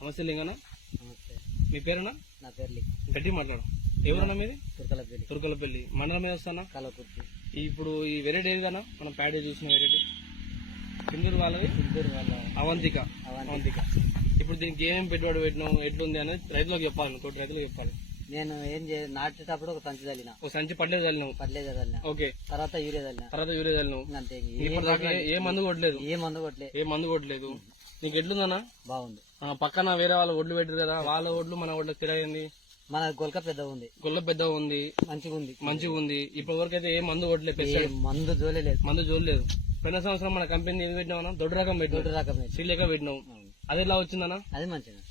నమస్తే లింగన్న. నమస్తే. మీ పేరునా? నా పేరు గట్టి మాట్లాడు. ఎవరన్నా మీది? తుర్కలపల్లి. తుర్కలపల్లి మండలం మీద వస్తానా? కలకుర్తి. ఇప్పుడు ఈ వెరైటీ ఏదిగానా మనం ప్యాడీ చూసిన వెరైటీ సింధూరు వాళ్ళది, సింధూరు వాళ్ళ అవంతిక. ఇప్పుడు దీనికి ఏమేమి పెట్టుబడి పెట్టినాం, ఎట్లుంది అనేది రైతులకు చెప్పాలి, తోటి రైతులకు చెప్పాలి. నేను ఏం నాటేటప్పుడు ఒక సంచి చల్లిన, ఒక సంచి పడ్లేదు చల్లినావు. పర్లేదు చల్లిన. ఓకే. తర్వాత యూరియా చల్లినావు. అంతే. ఇప్పుడు దాకా ఏ మందు కొట్టలేదు? ఏ మందు కొట్టలేదు. నీకు ఎట్లుందన్నా? బాగుంది. పక్కన వేరే వాళ్ళ ఒడ్లు పెట్టారు కదా, వాళ్ళ ఒడ్లు మన ఒడ్లకు తిరగండి. మన గొలక పెద్ద ఉంది, గొల్ల పెద్దగా ఉంది, మంచిగా ఉంది. ఇప్పటి వరకు అయితే ఏ మందు కొట్టలేదు, మందు జోలేదు. పోయిన సంవత్సరం మన కంపెనీ ఏది పెట్టినావు? దొడ్డు రకం పెట్టినావు, సీలేక పెట్టినావు. అది ఎలా వచ్చిందన్నా?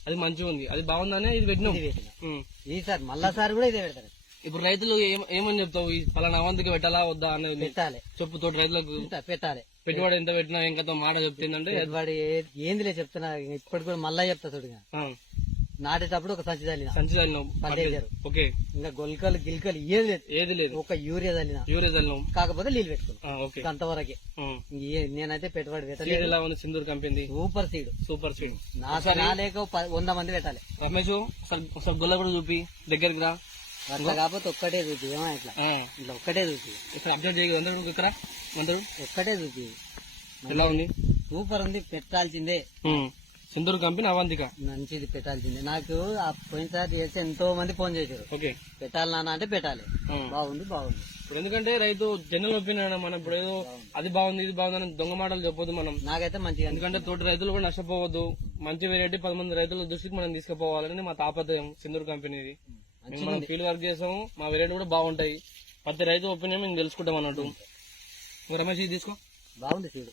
అది మంచిగా ఉంది, అది బాగుందని ఇది పెట్టినావు. ఈసారి మళ్ళాసారి కూడా ఇదే పెడతారు. ఇప్పుడు రైతులు ఏమని చెప్తావు? ఈ పలానా అవంతికి పెట్టాలా వద్దా అనేది పెట్టాలి చెప్పు. తోటి రైతులకు పెట్టాలి. పెట్టుబడి ఎంత పెట్టినా ఇంకా మాట చెప్తుందంటే పెట్టుబడి ఏందిలే చెప్తున్నా. ఇప్పటి కూడా మళ్ళా చెప్తా చూడగా. నాటేటప్పుడు ఒక సంచి చల్లిన. ఓకే. ఇంకా గొల్కలు గిల్కలు ఏది లేదు. ఒక యూరియా చల్లినాం. కాకపోతే నీళ్ళు పెట్టుకున్నాం అంతవరకే. నేనైతే పెట్టుబడి పెట్టలేదు. ఎలా ఉంది సింధూర్ కంపెనీ? Super seed. నా లేక 100 మంది పెట్టాలి. రమేష్ గొల్ల కూడా చూపి దగ్గరికి రా. అట్లా కాకపోతే ఒక్కటే చూపి. ఏమో ఇట్లా ఒక్కటే చూపి. ఇక్కడ అబ్జర్వ్ చేయగలరు. ఇక్కడ ఒక్కటే చూపి. ఎలా ఉంది? సూపర్ ఉంది. పెట్టాల్సిందే. సింధూర్ కంపెనీ అవంతిక మంచిది, పెట్టాల్సిందే. నాకు పోయినసారి చేస్తే ఎంతో మంది ఫోన్ చేశారు. ఓకే, పెట్టాలి నాన్న అంటే పెట్టాలి. బాగుంది. ఇప్పుడు ఎందుకంటే రైతు జనరల్ ఒపీనియన్. మనం ఇప్పుడు ఏదో అది బాగుంది ఇది బాగుంది అని దొంగ మాటలు చెప్పొద్దు మనం. నాకైతే మంచిగా, ఎందుకంటే తోటి రైతులు కూడా నష్టపోవద్దు. మంచి వెరైటీ 10 మంది రైతుల దృష్టికి మనం తీసుకుపోవాలని మా తాపత్రయం సింధూర్ కంపెనీది. మనం ఫీల్డ్ వర్క్ చేసాము, మా వెరైటీ కూడా బాగుంటాయి. ప్రతి రైతు ఒపీనియన్ మేము తెలుసుకుంటాం అన్నట్టు. రమేష్ ఇది తీసుకో. బాగుంది సీడు.